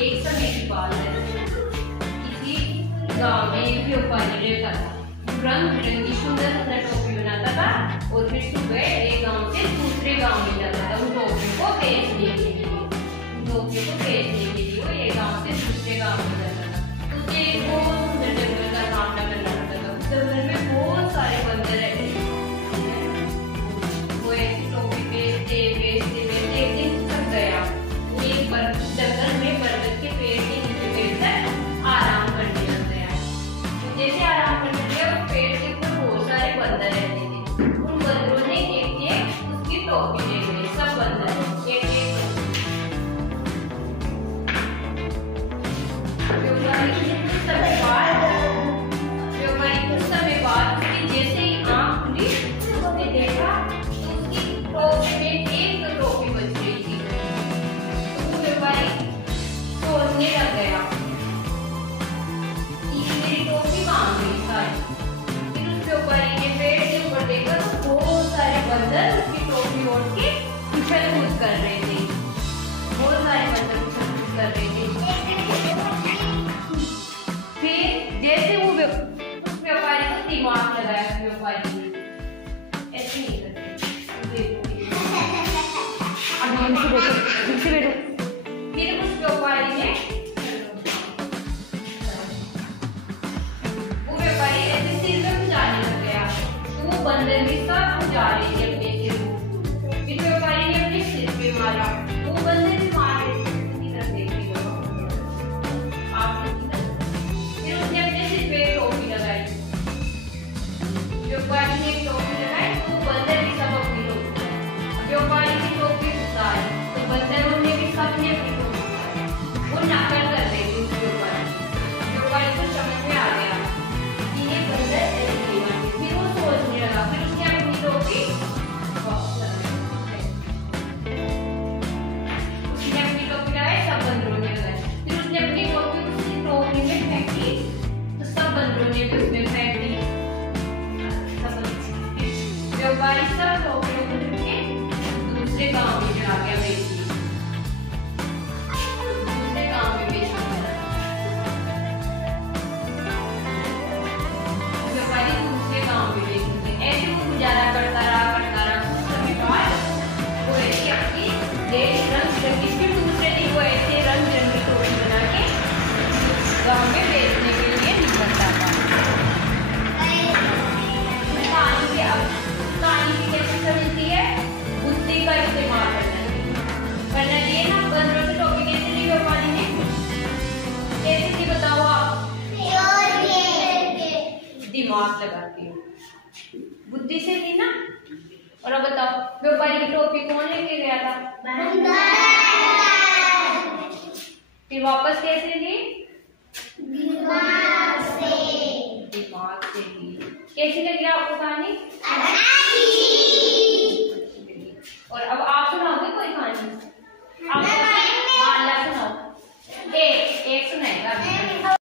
एक समय की बात है, किसी गांव में एक व्यापारी रहता था। रंग बिरंगी सुंदर सुंदर टोपी बनाता था और फिर सुबह एक गांव से दूसरे गांव में जाता था उन टोपियों को बेचने के लिए। टोपियों को बेचने के लिए वो एक गांव से दूसरे गांव में जाता था। उसे एक बहुत सुंदर जंगल का सामना करना पड़ता था। उस जंगल में बहुत सारे बंदर रहते थे। वो ऐसी टोपी बेचते बेचते बेचते एक दिन थक गया। एक जंगल में पर्वत के पेड़ के नीचे बैठकर आराम करने लग गया। जैसे आराम करने लगा, उस पेड़ के ऊपर बहुत सारे बंदर रहते थे। उन बंदरों ने एक एक उसकी टोपी ले गए। सब बंदर एक एक कुछ समय बाद उसकी जैसे ही आँख खुली, उसने देखा तो उसकी टोपी में एक टोपी बच गई थी। तो वो व्यापारी सोचने लग गया कि मेरी टोपी कहाँ गई सारी। फिर उस व्यापारी ने पेड़ के ऊपर देखा तो बहुत सारे बंदर उसकी टोपी ओढ़ के उछल कूद कर रहे थे। बहुत सारे बंदर उछल कूद कर रहे थे। फिर जैसे वो उस व्यापारी को दिमाग लगाया, व्यापारी ने ऐसे नहीं करते। फिर उस व्यापारी ने ऐसे सिर में जाने लग गया तो वो बंदर भी सब जा रहे थे अपने सिर को। फिर व्यापारी ने अपने सिर पे मारा, वो बंदर भी मार रहे थे। फिर उसने अपने सिर पे टोपी लगाई। व्यापारी ने टोपी लगाई तो बंदर भी सब अपनी टोपी लगाई। व्यापारी की टोपी उतारी तो बंदरों ने भी सबने अपनी टोपी उतारी। वो नकल कर रहे थे उस व्यापारी को समझ में आ गया कि ये बंदर ऐसे नहीं बनते। फिर वो सोचने लगा, फिर उसने अपनी टोपी लगाई। सब बंदरों ने लगाई। फिर उसने अपनी टोपी उसी टोकरी में फेंकी तो सब बंदरों ने भी उसमें फेंक दी। व्यापारी सब टोकरियों को लेके दूसरे गांव में चला गया बेचने। दूसरे गांव में बेचने लगा। व्यापारी दूसरे गांव में बेचने। ऐसे वो गुजारा करता रहा। कुछ समय बाद वो ऐसी अपनी रंग बिरंगी, फिर दूसरे दिन वो ऐसे रंग बिरंगी टोपी बना के गांव में बेचने के लिए निकलता था। कहानी की कैसे समझती है? बुद्धि का इस्तेमाल करना चाहिए ना। बंदरों से टोपी कैसे ली व्यापारी ने? कैसे थी बताओ आप? दिमाग लगाती हो, बुद्धि से ली ना। और अब बताओ व्यापारी की टोपी कौन लेके गया था? फिर वापस कैसे ली? दिमाग से ली। कैसी लगी आपको कहानी?